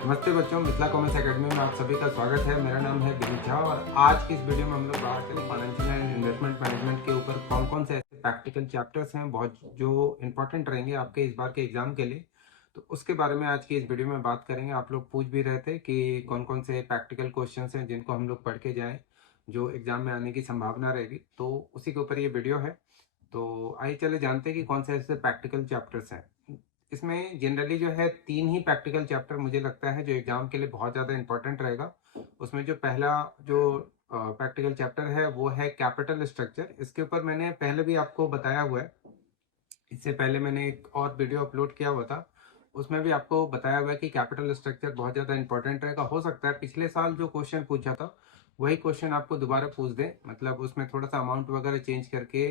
नमस्ते बच्चों, Mithila commerce academy में आप सभी का स्वागत है। मेरा नाम है विनीत झा और आज की इस वीडियो में हम लोग बात करेंगे फाइनेंशियल एंड इन्वेस्टमेंट मैनेजमेंट के ऊपर कौन कौन से ऐसे प्रैक्टिकल चैप्टर्स हैं बहुत जो इंपॉर्टेंट रहेंगे आपके इस बार के एग्जाम के लिए। तो उसके बारे में आज की इस वीडियो में बात करेंगे। आप लोग पूछ भी रहे थे कि कौन कौन से प्रैक्टिकल क्वेश्चन हैं जिनको हम लोग पढ़ के जाएँ, जो एग्जाम में आने की संभावना रहेगी। तो उसी के ऊपर ये वीडियो है। तो आइए चले जानते हैं कि कौन से ऐसे प्रैक्टिकल चैप्टर्स हैं। इसमें जनरली जो है 3 ही प्रैक्टिकल चैप्टर मुझे लगता है जो एग्जाम के लिए बहुत ज़्यादा इंपॉर्टेंट रहेगा। उसमें जो पहला जो प्रैक्टिकल चैप्टर है वो है कैपिटल स्ट्रक्चर। इसके ऊपर मैंने पहले भी आपको बताया हुआ है। इससे पहले मैंने एक और वीडियो अपलोड किया हुआ था, उसमें भी आपको बताया हुआ है कि कैपिटल स्ट्रक्चर बहुत ज़्यादा इंपॉर्टेंट रहेगा। हो सकता है पिछले साल जो क्वेश्चन पूछा था वही क्वेश्चन आपको दोबारा पूछ दे, मतलब उसमें थोड़ा सा अमाउंट वगैरह चेंज करके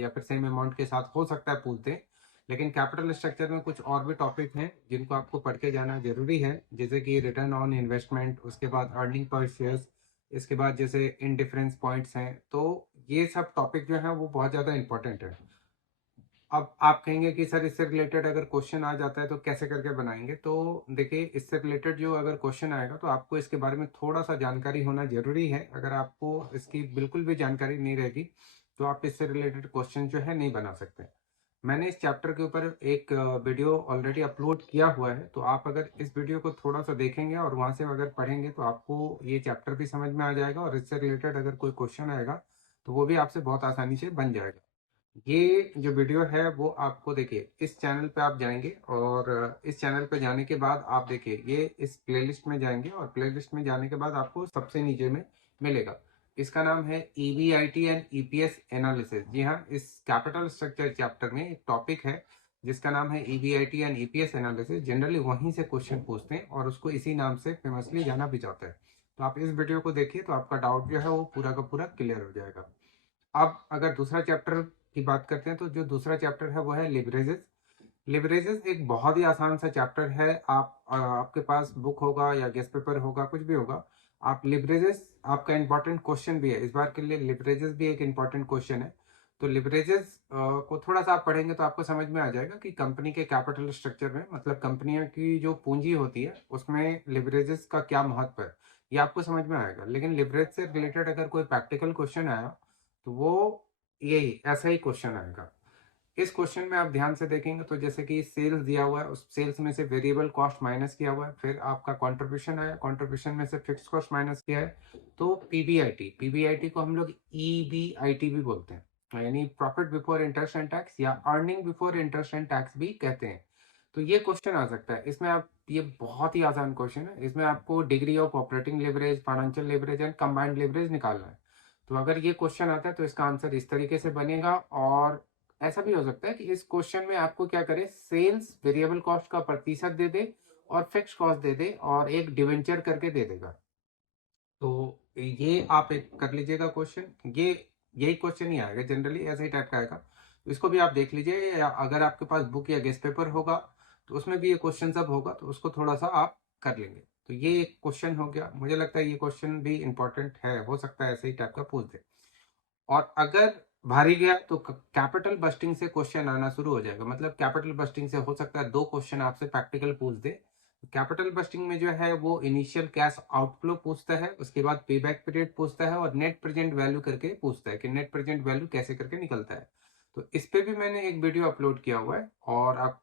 या फिर सेम अमाउंट के साथ हो सकता है पूछ दे। लेकिन कैपिटल स्ट्रक्चर में कुछ और भी टॉपिक हैं जिनको आपको पढ़ के जाना जरूरी है, जैसे कि रिटर्न ऑन इन्वेस्टमेंट, उसके बाद अर्निंग पर शेयर्स, इसके बाद जैसे इनडिफरेंस पॉइंट्स हैं। तो ये सब टॉपिक जो है वो बहुत ज़्यादा इंपॉर्टेंट है। अब आप कहेंगे कि सर इससे रिलेटेड अगर क्वेश्चन आ जाता है तो कैसे करके बनाएंगे। तो देखिए, इससे रिलेटेड जो अगर क्वेश्चन आएगा तो आपको इसके बारे में थोड़ा सा जानकारी होना जरूरी है। अगर आपको इसकी बिल्कुल भी जानकारी नहीं रहेगी तो आप इससे रिलेटेड क्वेश्चन जो है नहीं बना सकते। मैंने इस चैप्टर के ऊपर एक वीडियो ऑलरेडी अपलोड किया हुआ है, तो आप अगर इस वीडियो को थोड़ा सा देखेंगे और वहां से अगर पढ़ेंगे तो आपको ये चैप्टर भी समझ में आ जाएगा और इससे रिलेटेड अगर कोई क्वेश्चन आएगा तो वो भी आपसे बहुत आसानी से बन जाएगा। ये जो वीडियो है वो आपको देखिए इस चैनल पे आप जाएंगे और इस चैनल पे जाने के बाद आप देखिए ये इस प्लेलिस्ट में जाएंगे और प्लेलिस्ट में जाने के बाद आपको सबसे नीचे में मिलेगा। इसका नाम है ईवीआईटी एंड ईपीएस एनालिसिस। जी हाँ, इस कैपिटल स्ट्रक्चर चैप्टर में एक टॉपिक है जिसका नाम है EBIT and EPS analysis. Generally वहीं से क्वेश्चन पूछते हैं और उसको इसी नाम से फेमसली जाना भी जाता है। तो आप इस वीडियो को देखिए तो आपका डाउट जो है वो पूरा का पूरा क्लियर हो जाएगा। अब अगर दूसरा चैप्टर की बात करते हैं तो जो दूसरा चैप्टर है वो है लिवरेजेस। लिवरेजेस एक बहुत ही आसान सा चैप्टर है। आपके पास बुक होगा या गेस्ट पेपर होगा, कुछ भी होगा, आप लिवरेजेस, आपका इंपॉर्टेंट क्वेश्चन भी है इस बार के लिए, लिवरेजेस भी एक इंपॉर्टेंट क्वेश्चन है। तो लिवरेजेस को थोड़ा सा आप पढ़ेंगे तो आपको समझ में आ जाएगा कि कंपनी के कैपिटल स्ट्रक्चर में, मतलब कंपनियों की जो पूंजी होती है उसमें लिवरेजेस का क्या महत्व है, ये आपको समझ में आएगा। लेकिन लिवरेज से रिलेटेड अगर कोई प्रैक्टिकल क्वेश्चन आया तो वो यही ऐसा ही क्वेश्चन आएगा। इस क्वेश्चन में आप ध्यान से देखेंगे तो जैसे कि सेल्स दिया हुआ है, उस सेल्स में से वेरिएबल कॉस्ट माइनस किया हुआ है, फिर आपका कंट्रीब्यूशन आया, कंट्रीब्यूशन में से फिक्स कॉस्ट माइनस किया है, तो पीबीआईटी, पीबीआईटी को हम लोग ईबीआईटी भी बोलते हैं, यानी profit before interest and tax या earning before interest and tax भी कहते हैं। तो ये क्वेश्चन आ सकता है इसमें। आप, ये बहुत ही आसान क्वेश्चन है, इसमें आपको degree of operating leverage, financial leverage and combined leverage निकालना है। तो अगर ये क्वेश्चन आता है तो इसका आंसर इस तरीके से बनेगा। और ऐसा भी हो सकता है कि इस क्वेश्चन में आपको क्या करे, सेल्स वेरिएबल कॉस्ट का प्रतिशत दे दे और फिक्स कॉस्ट दे दे और एक डिवेंचर करके दे देगा। तो ये आप एक कर लीजिएगा क्वेश्चन, ये यही क्वेश्चन ही आएगा, जनरली ऐसे ही टाइप का आएगा। तो इसको भी आप देख लीजिए, या अगर आपके पास बुक या गेस्ट पेपर होगा तो उसमें भी ये क्वेश्चन सब होगा, तो उसको थोड़ा सा आप कर लेंगे। तो ये एक क्वेश्चन हो गया, मुझे लगता है ये क्वेश्चन भी इंपॉर्टेंट है, हो सकता है ऐसे ही टाइप का पूछ दे। और अगर भारी गया तो कैपिटल बस्टिंग से क्वेश्चन आना शुरू हो जाएगा, मतलब कैपिटल बस्टिंग से हो सकता है दो क्वेश्चन आपसे प्रैक्टिकल पूछ दे। कैपिटल बस्टिंग में जो है वो इनिशियल कैश आउटफ्लो पूछता है, उसके बाद पे बैक पीरियड पूछता है और नेट प्रेजेंट वैल्यू करके पूछता है कि नेट प्रेजेंट वैल्यू कैसे करके निकलता है। तो इस पे भी मैंने एक वीडियो अपलोड किया हुआ है और आप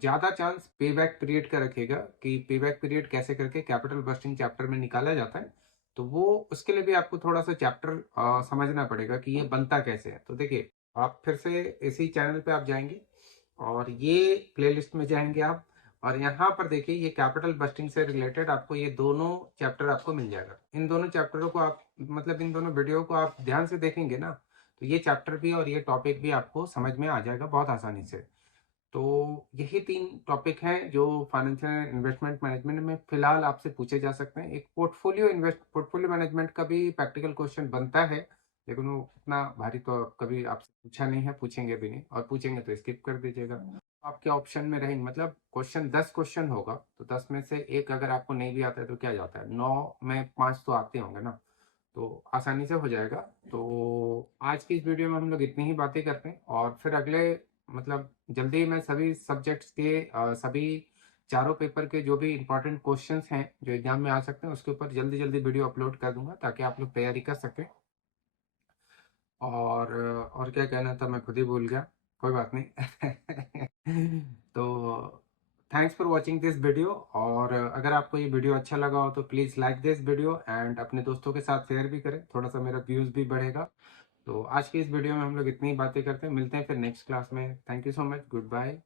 ज्यादा चांस पे बैक पीरियड का रखेगा कि पे बैक पीरियड कैसे करके कैपिटल बस्टिंग चैप्टर में निकाला जाता है। तो वो, उसके लिए भी आपको थोड़ा सा चैप्टर समझना पड़ेगा कि ये बनता कैसे है। तो देखिए, आप फिर से इसी चैनल पे आप जाएंगे और ये प्लेलिस्ट में जाएंगे आप, और यहाँ पर देखिए ये कैपिटल बस्टिंग से रिलेटेड आपको ये दोनों चैप्टर आपको मिल जाएगा। इन दोनों चैप्टरों को आप, मतलब इन दोनों वीडियो को आप ध्यान से देखेंगे ना, तो ये चैप्टर भी और ये टॉपिक भी आपको समझ में आ जाएगा बहुत आसानी से। तो यही 3 टॉपिक हैं जो फाइनेंशियल इन्वेस्टमेंट मैनेजमेंट में फिलहाल आपसे पूछे जा सकते हैं। एक पोर्टफोलियो मैनेजमेंट का भी प्रैक्टिकल क्वेश्चन बनता है, लेकिन वो उतना भारी तो कभी आपसे पूछा नहीं है, पूछेंगे भी नहीं, और पूछेंगे तो स्किप कर दीजिएगा। आपके ऑप्शन में रहेंगे, मतलब क्वेश्चन 10 क्वेश्चन होगा तो 10 में से एक अगर आपको नहीं भी आता है तो क्या जाता है, 9 में 5 तो आते होंगे ना, तो आसानी से हो जाएगा। तो आज की इस वीडियो में हम लोग इतनी ही बातें करते हैं और फिर अगले, मतलब जल्दी ही मैं सभी सब्जेक्ट्स के सभी चारों पेपर के जो भी इंपॉर्टेंट क्वेश्चंस हैं जो एग्जाम में आ सकते हैं उसके ऊपर जल्दी जल्दी वीडियो अपलोड कर दूंगा ताकि आप लोग तैयारी कर सकें। और क्या कहना था, मैं खुद ही भूल गया, कोई बात नहीं। तो thanks for watching this video, और अगर आपको ये वीडियो अच्छा लगा हो तो please like this video and अपने दोस्तों के साथ शेयर भी करें, थोड़ा सा मेरा व्यूज़ भी बढ़ेगा। तो आज की इस वीडियो में हम लोग इतनी ही बातें करते हैं, मिलते हैं फिर नेक्स्ट क्लास में। Thank you so much, good bye.